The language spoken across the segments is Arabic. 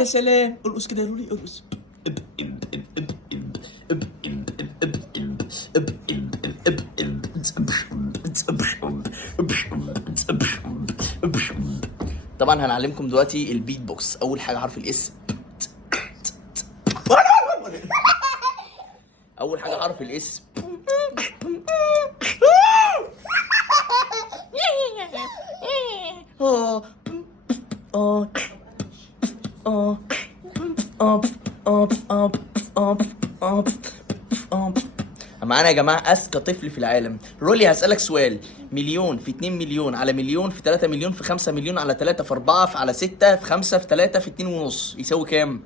يا سلام، ارقص كده يا رولي، ارقص. طبعا هنعلمكم دلوقتي البيت بوكس. اول حاجه حرف الاس. اول حاجه حرف الاس. معانا يا جماعه اذكى طفل في العالم. رولي هسألك سؤال. مليون في 2 مليون على مليون في 3 مليون في 5 مليون على 3 في 4 في على 6 في 5 في 3 في 2 ونص يساوي كام؟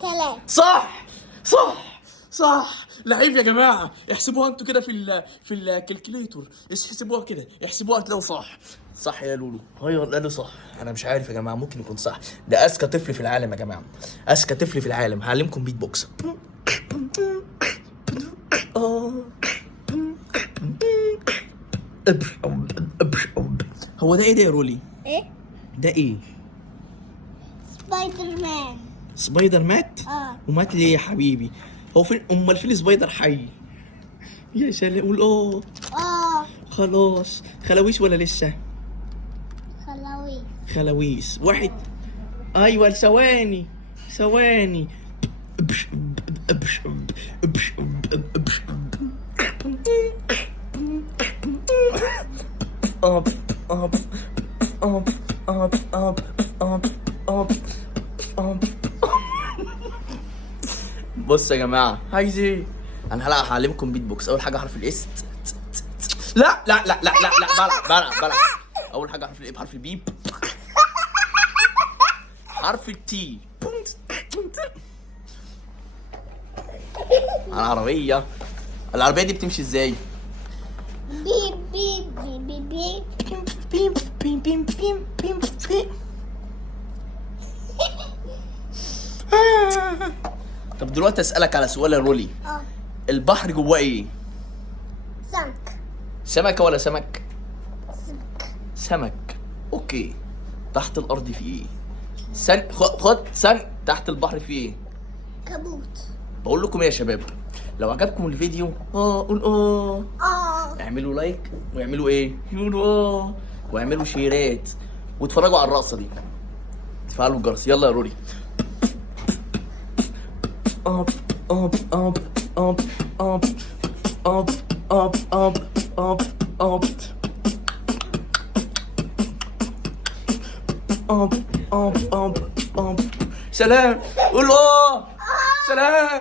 3. صح صح صح. لعيب يا جماعه. احسبوها انتوا كده في الكالكوليتور، احسبوها كده، احسبوها تلاقوا صح. صح يا لولو. هاي قالوا صح. انا مش عارف يا جماعه، ممكن يكون صح. ده اذكى طفل في العالم يا جماعه، اذكى طفل في العالم. هعلمكم بيت بوكس. هو ده ايه ده يا رولي؟ ايه؟ ده ايه؟ سبايدر مان. سبايدر مات؟ ومات ليه يا حبيبي؟ هو فين امال فين سبايدر حي؟ يا سلام. قول خلاص. خلاويش ولا لسه؟ خلاويص. خلاويص. واحد. ايوه ثواني ثواني. بص يا جماعه، عايز ايه؟ انا هعلمكم بيت بوكس. اول حاجه حرف الاس. لا لا لا لا لا لا، بلع. اول حاجه حرف الايه بحرف البي. حرف التي. العربيه دي بتمشي ازاي؟ بيب بيب بيب بيب بيم بيم بيم بيم بيم بيم. طب دلوقتي اسالك على سؤال يا رولي. البحر جواه ايه؟ سمك. سمكه ولا سمك؟ سمك. سمك. اوكي. تحت الارض في ايه؟ خد تحت البحر في ايه؟ كبوت. بقول لكم ايه يا شباب، لو عجبكم الفيديو قول اعملوا لايك، ويعملوا ايه؟ يقولوا واعملوا شيرات، واتفرجوا على الرقصه دي، تفعلوا الجرس. يلا يا روري. اب اب اب اب اب اب اب اب اب اب اب اب اب. سلام. قول سلام.